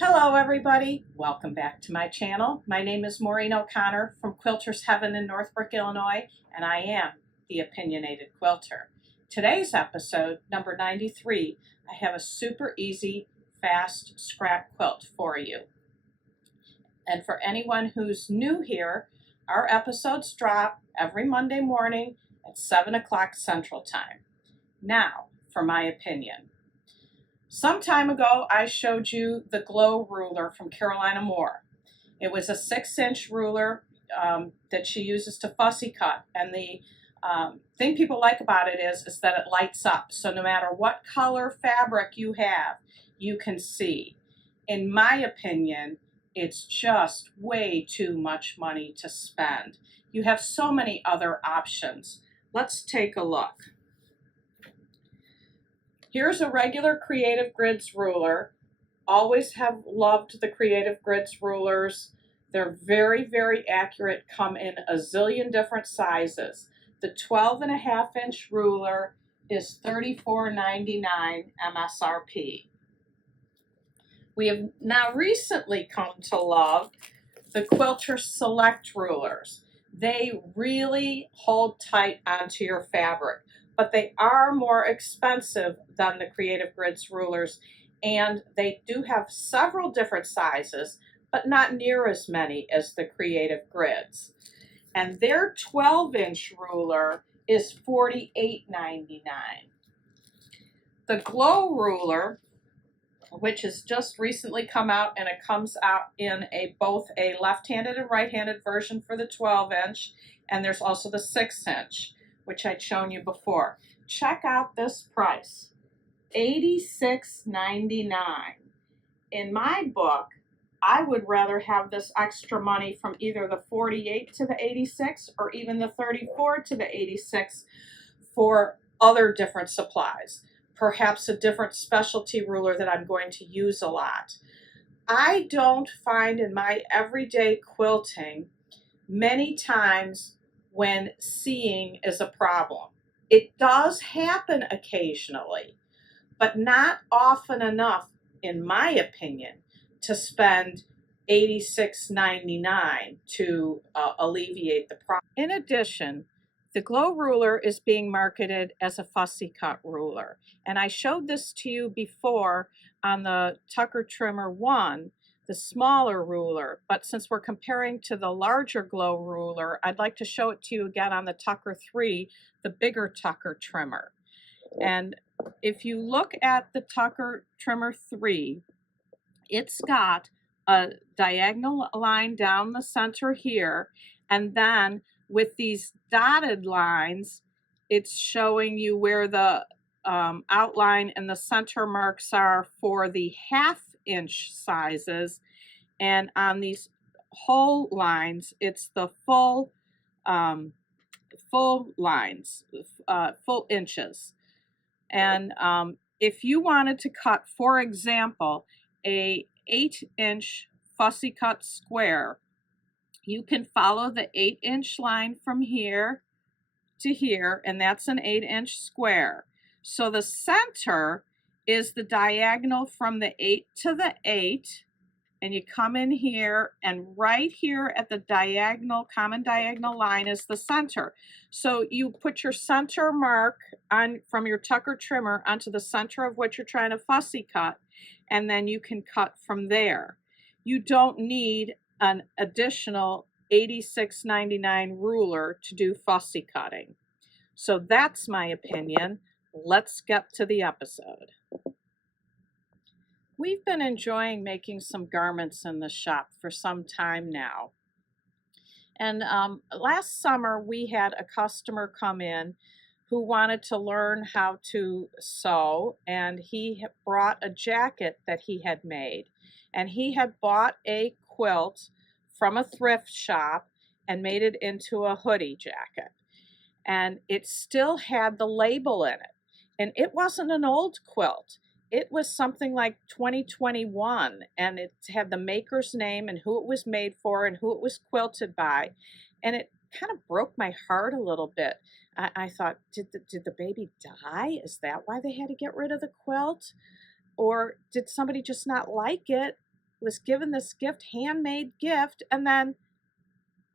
Hello everybody, welcome back to my channel. My name is Maureen O'Connor from Quilters Heaven in Northbrook, Illinois, and I am the Opinionated Quilter. Today's episode, number 93, I have a super easy, fast scrap quilt for you. And for anyone who's new here, our episodes drop every Monday morning at 7 o'clock Central Time. Now, for my opinion. Some time ago, I showed you the Glow ruler from Carolina Moore. It was a 6-inch ruler that she uses to fussy cut. And the thing people like about it is that it lights up. So no matter what color fabric you have, you can see. In my opinion, it's just way too much money to spend. You have so many other options. Let's take a look. Here's a regular Creative Grids ruler. Always have loved the Creative Grids rulers. They're very, very accurate, come in a zillion different sizes. The 12.5-inch ruler is $34.99 MSRP. We have now recently come to love the Quilter Select rulers. They really hold tight onto your fabric, but they are more expensive than the Creative Grids rulers, and they do have several different sizes, but not near as many as the Creative Grids. And their 12-inch ruler is $48.99. The Glow ruler, which has just recently come out, and it comes out in both a left-handed and right-handed version for the 12-inch, and there's also the 6-inch, which I'd shown you before. Check out this price, $86.99. In my book, I would rather have this extra money from either the 48 to the 86 or even the 34 to the 86 for other different supplies. Perhaps a different specialty ruler that I'm going to use a lot. I don't find in my everyday quilting many times when seeing is a problem. It does happen occasionally, but not often enough, in my opinion, to spend $86.99 to alleviate the problem. In addition, the Glow ruler is being marketed as a fussy cut ruler. And I showed this to you before on the Tucker Trimmer 1, the smaller ruler. But since we're comparing to the larger Glow ruler, I'd like to show it to you again on the Tucker 3, the bigger Tucker Trimmer. And if you look at the Tucker Trimmer 3, it's got a diagonal line down the center here, and then with these dotted lines, it's showing you where the outline and the center marks are for the 1/2-inch sizes, and on these whole lines, it's the full lines, full inches. And if you wanted to cut, for example, a 8-inch fussy cut square, you can follow the 8-inch line from here to here, and that's an 8-inch square. So the center is the diagonal from the 8 to the 8, and you come in here, and right here at the diagonal, common diagonal line is the center. So you put your center mark on from your Tucker trimmer onto the center of what you're trying to fussy cut, and then you can cut from there. You don't need an additional $86.99 ruler to do fussy cutting. So that's my opinion. Let's get to the episode. We've been enjoying making some garments in the shop for some time now. And last summer we had a customer come in who wanted to learn how to sew, and he brought a jacket that he had made. And he had bought a quilt from a thrift shop and made it into a hoodie jacket. And it still had the label in it. And it wasn't an old quilt. It was something like 2021, and it had the maker's name and who it was made for and who it was quilted by. And it kind of broke my heart a little bit. I thought, did the baby die? Is that why they had to get rid of the quilt? Or did somebody just not like it was given this gift, handmade gift, and then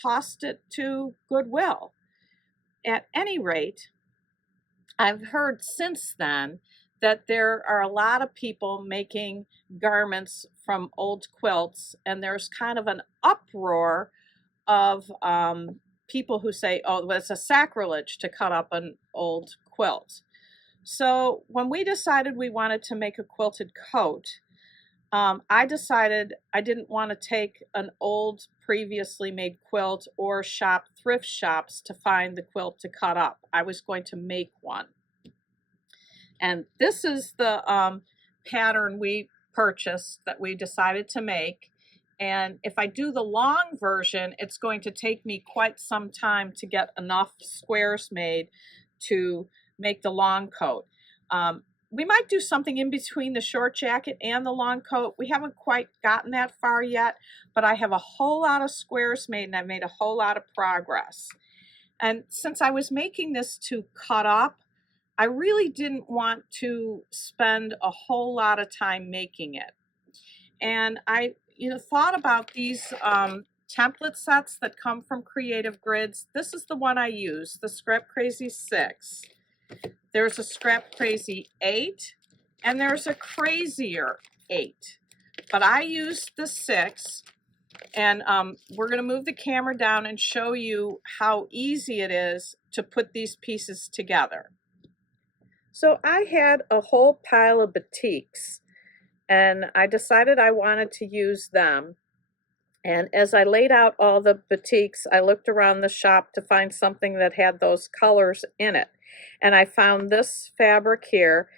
tossed it to Goodwill. At any rate, I've heard since then that there are a lot of people making garments from old quilts, and there's kind of an uproar of people who say, oh, well, it's a sacrilege to cut up an old quilt. So when we decided we wanted to make a quilted coat, I decided I didn't want to take an old previously made quilt or shop thrift shops to find the quilt to cut up. I was going to make one. And this is the pattern we purchased that we decided to make. And if I do the long version, it's going to take me quite some time to get enough squares made to make the long coat. We might do something in between the short jacket and the long coat. We haven't quite gotten that far yet, but I have a whole lot of squares made and I've made a whole lot of progress. And since I was making this to cut up, I really didn't want to spend a whole lot of time making it. And I thought about these template sets that come from Creative Grids. This is the one I use, the Scrap Crazy 6. There's a Scrap Crazy 8, and there's a Crazier 8. But I used the 6, and we're going to move the camera down and show you how easy it is to put these pieces together. So I had a whole pile of batiks, and I decided I wanted to use them. And as I laid out all the batiks, I looked around the shop to find something that had those colors in it. And I found this fabric here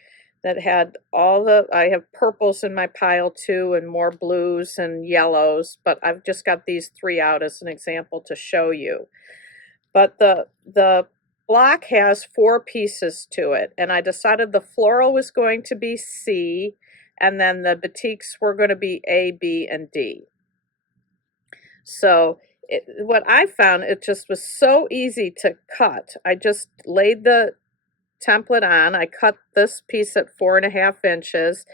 that had I have purples in my pile too, and more blues and yellows, but I've just got these 3 out as an example to show you. But the block has 4 pieces to it, and I decided the floral was going to be C, and then the batiks were going to be A, B, and D. So what I found, it just was so easy to cut. I just laid the template on. I cut this piece at 4.5 inches.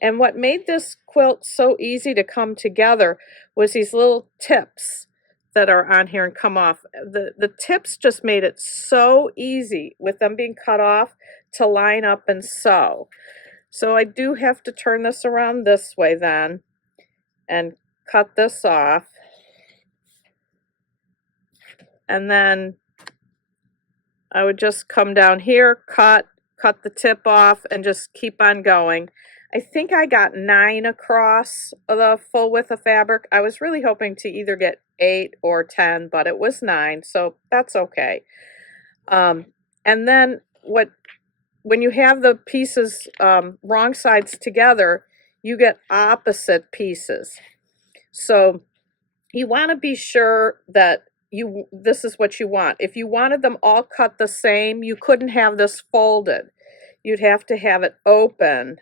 And what made this quilt so easy to come together was these little tips that are on here and come off. The tips just made it so easy with them being cut off to line up and sew. So I do have to turn this around this way then and cut this off. And then I would just come down here, cut the tip off, and just keep on going. I think I got 9 across the full width of fabric. I was really hoping to either get 8 or 10, but it was 9, so that's okay. And then when you have the pieces wrong sides together, you get opposite pieces. So you want to be sure that this is what you want. If you wanted them all cut the same, you couldn't have this folded. You'd have to have it open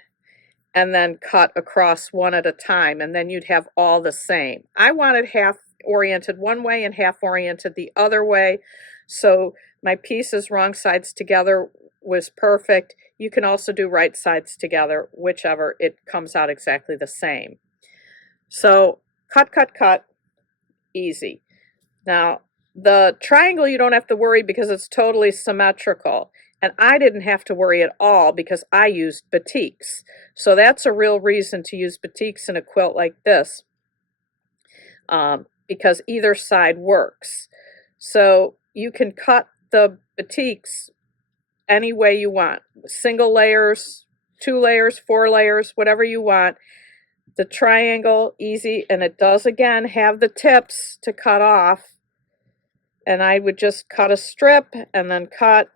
and then cut across one at a time, and then you'd have all the same. I wanted half oriented one way and half oriented the other way, so my pieces wrong sides together was perfect. You can also do right sides together, whichever, it comes out exactly the same. So cut, easy. Now, the triangle you don't have to worry because it's totally symmetrical. And I didn't have to worry at all because I used batiks. So that's a real reason to use batiks in a quilt like this, because either side works. So you can cut the batiks any way you want. Single layers, 2 layers, 4 layers, whatever you want. The triangle, easy, and it does again have the tips to cut off. And I would just cut a strip and then cut,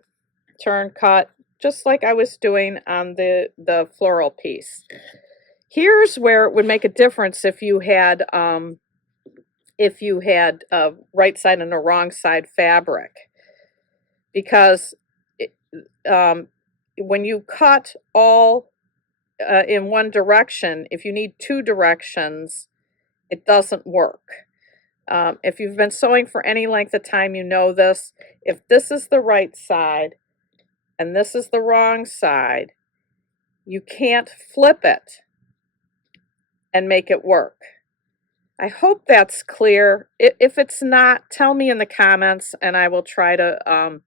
turn, cut, just like I was doing on the floral piece. Here's where it would make a difference if you had a right side and a wrong side fabric, because when you cut all in one direction, if you need 2 directions, it doesn't work. If you've been sewing for any length of time, you know this. If this is the right side and this is the wrong side, you can't flip it and make it work. I hope that's clear. If it's not, tell me in the comments and I will try to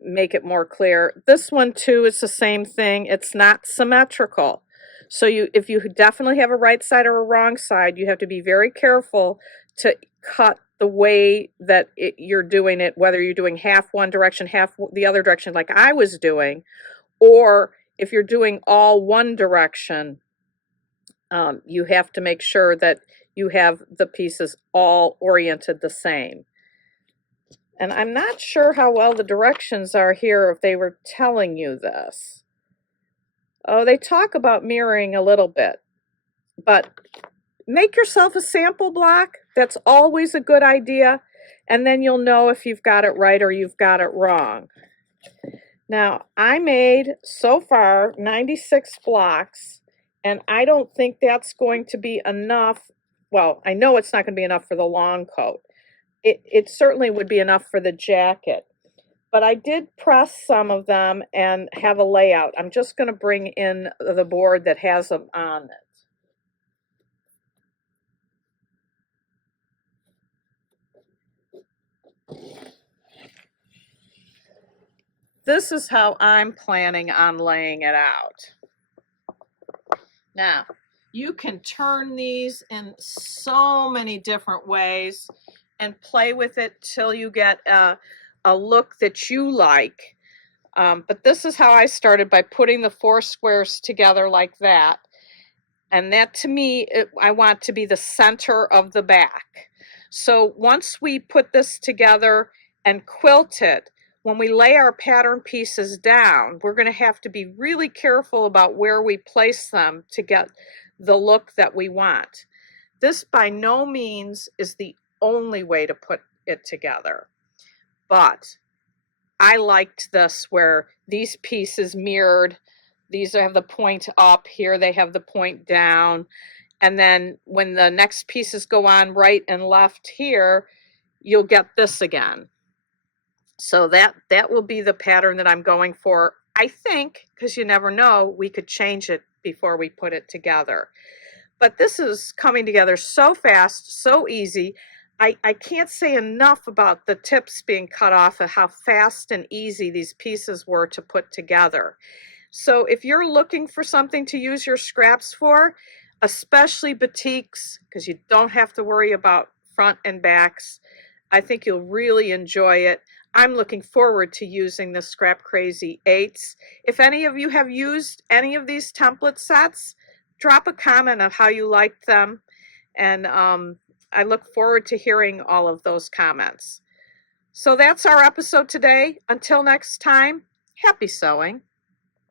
make it more clear. This one too is the same thing. It's not symmetrical. So if you definitely have a right side or a wrong side, you have to be very careful to cut the way that you're doing it, whether you're doing half one direction, half the other direction like I was doing, or if you're doing all one direction, you have to make sure that you have the pieces all oriented the same. And I'm not sure how well the directions are here, if they were telling you this. Oh, they talk about mirroring a little bit, but make yourself a sample block. That's always a good idea. And then you'll know if you've got it right or you've got it wrong. Now, I made so far 96 blocks, and I don't think that's going to be enough. Well, I know it's not going to be enough for the long coat. It certainly would be enough for the jacket. But I did press some of them and have a layout. I'm just going to bring in the board that has them on it. This is how I'm planning on laying it out. Now, you can turn these in so many different ways and play with it till you get a look that you like. But this is how I started, by putting the 4 squares together like that. And that, to me, I want to be the center of the back. So once we put this together and quilt it, when we lay our pattern pieces down, we're going to have to be really careful about where we place them to get the look that we want. This by no means is the only way to put it together, but I liked this where these pieces mirrored. These have the point up, here they have the point down. And then when the next pieces go on right and left here, you'll get this again. So that will be the pattern that I'm going for. I think, because you never know, we could change it before we put it together. But this is coming together so fast, so easy. I can't say enough about the tips being cut off and how fast and easy these pieces were to put together. So if you're looking for something to use your scraps for, especially batiks, because you don't have to worry about front and backs, I think you'll really enjoy it. I'm looking forward to using the Scrap Crazy 8s. If any of you have used any of these template sets, drop a comment of how you liked them, and I look forward to hearing all of those comments. So that's our episode today. Until next time, happy sewing.